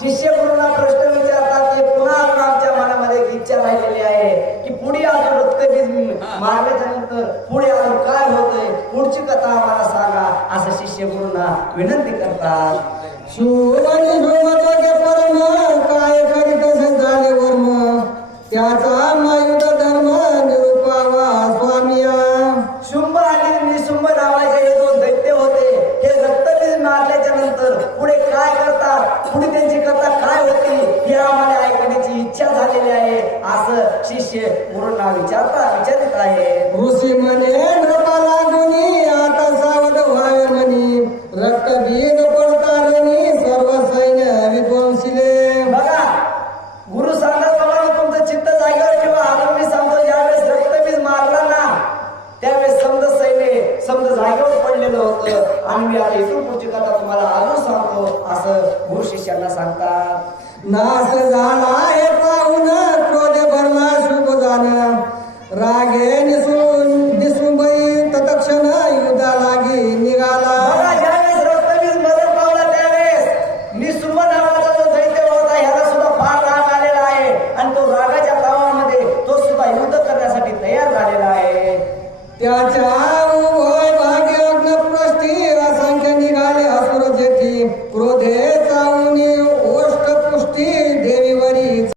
शिष्य गुरुला प्रश्न विचारतात की पुन्हा आमच्या मनामध्ये इच्छा राहिलेली आहे. की पुढे आपण रक्तबीज मारल्याच्यानंतर पुढे अजून काय होतंय? पुढची कथा आम्हाला सांगा. असं शिष्य गुरुंना विनंती करतात. शिवाजी शिवमताचे परम काय करीत झाले वर्म? त्याचा मायुत धर्म निरूपावा स्वामी शुंभ आणि पुढे त्यांची कथा काय होती हे आम्हाला ऐकण्याची इच्छा झालेली आहे. असं शिष्य गुरुंना विचारता विचारित समज जागेवर पडलेलं होतं आणि मी आता इथून पुढची कथा तुम्हाला अजून सांगतो असं गुरु शिष्याला सांगतात. नास झाला पाहून क्रोध भरला शुभ झालं रागे निसून दिसून बाई तत्क्षण युद्धा लागी निघाला. त्याच्या क्रोधे